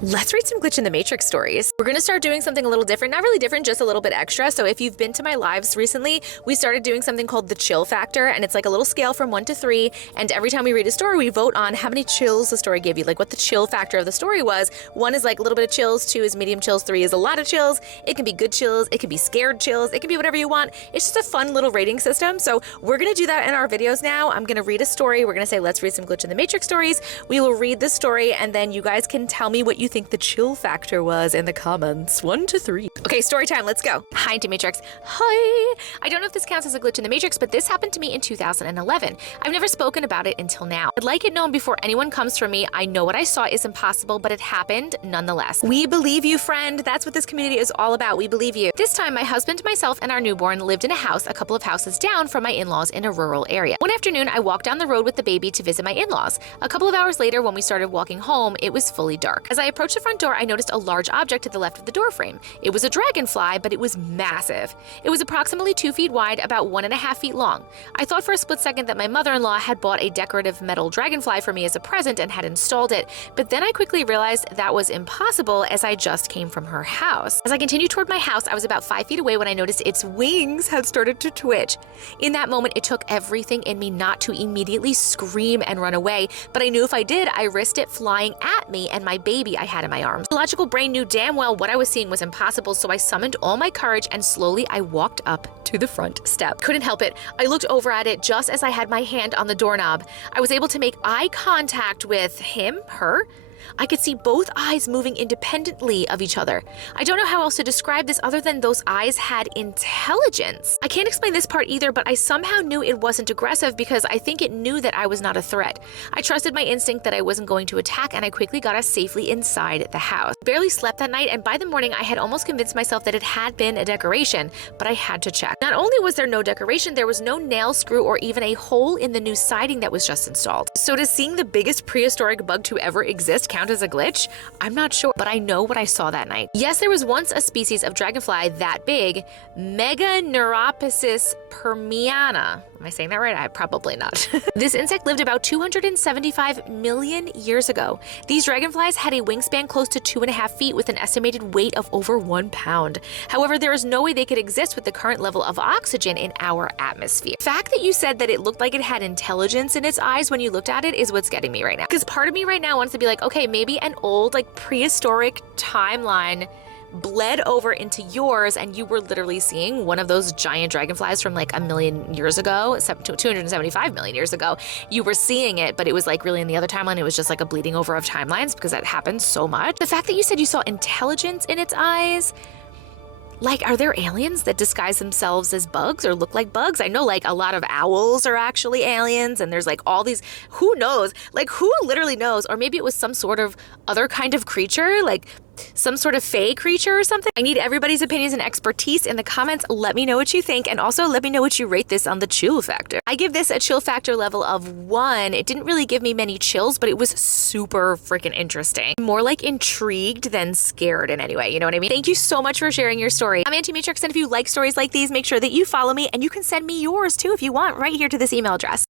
Let's read some Glitch in the Matrix stories. We're gonna start doing something a little different, not really different, just a little bit extra. So if you've been to my lives recently, we started doing something called the chill factor, and it's like a little scale from 1 to 3. And every time we read a story, we vote on how many chills the story gave you, like what the chill factor of the story was. 1 is like a little bit of chills, 2 is medium chills, 3 is a lot of chills. It can be good chills, it can be scared chills, it can be whatever you want. It's just a fun little rating system. So we're gonna do that in our videos now. I'm gonna read a story. We're gonna say, let's read some Glitch in the Matrix stories. We will read the story, and then you guys can tell me what you think the chill factor was in the comments. 1 to 3. Okay, story time, let's go. Hi, Matrix. Hi. I don't know if this counts as a glitch in the Matrix, but this happened to me in 2011. I've never spoken about it until now. I'd like it known before anyone comes for me. I know what I saw is impossible, but it happened nonetheless. We believe you, friend. That's what this community is all about. We believe you. This time, my husband, myself, and our newborn lived in a house a couple of houses down from my in-laws in a rural area. One afternoon, I walked down the road with the baby to visit my in-laws. A couple of hours later, when we started walking home, it was fully dark. As I approached the front door, I noticed a large object to the left of the door frame. It was a dragonfly, but it was massive. It was approximately 2 feet wide, about 1.5 feet long. I thought for a split second that my mother-in-law had bought a decorative metal dragonfly for me as a present and had installed it, but then I quickly realized that was impossible as I just came from her house. As I continued toward my house, I was about 5 feet away when I noticed its wings had started to twitch. In that moment, it took everything in me not to immediately scream and run away, but I knew if I did, I risked it flying at me and my baby I had in my arms. My logical brain knew damn well what I was seeing was impossible, so I summoned all my courage and slowly I walked up to the front step. Couldn't help it. I looked over at it just as I had my hand on the doorknob. I was able to make eye contact with him, her. I could see both eyes moving independently of each other. I don't know how else to describe this other than those eyes had intelligence. I can't explain this part either, but I somehow knew it wasn't aggressive because I think it knew that I was not a threat. I trusted my instinct that I wasn't going to attack, and I quickly got us safely inside the house. Barely slept that night, and by the morning I had almost convinced myself that it had been a decoration, but I had to check. Not only was there no decoration, there was no nail, screw, or even a hole in the new siding that was just installed. So does seeing the biggest prehistoric bug to ever exist count as a glitch? I'm not sure, but I know what I saw that night. Yes, there was once a species of dragonfly that big, Meganeuropsis permiana. Am I saying that right? Probably not. This insect lived about 275 million years ago. These dragonflies had a wingspan close to 2.5 feet with an estimated weight of over 1 pound. However, there is no way they could exist with the current level of oxygen in our atmosphere. The fact that you said that it looked like it had intelligence in its eyes when you looked at it is what's getting me right now. Because part of me right now wants to be like, okay, maybe an old like prehistoric timeline bled over into yours and you were literally seeing one of those giant dragonflies from like 1 million years ago, 275 million years ago. You were seeing it, but it was like really in the other timeline, it was just like a bleeding over of timelines because that happens so much. The fact that you said you saw intelligence in its eyes, like, are there aliens that disguise themselves as bugs or look like bugs? I know like a lot of owls are actually aliens, and there's like all these, who knows? Like, who literally knows? Or maybe it was some sort of other kind of creature, like some sort of fey creature or something. I need everybody's opinions and expertise in the comments. Let me know what you think, and also let me know what you rate this on the chill factor. I give this a chill factor level of 1. It didn't really give me many chills, but it was super freaking interesting. More like intrigued than scared in any way, you know what I mean? Thank you so much for sharing your story. I'm Auntie Matrix, and if you like stories like these, make sure that you follow me, and you can send me yours too if you want right here to this email address.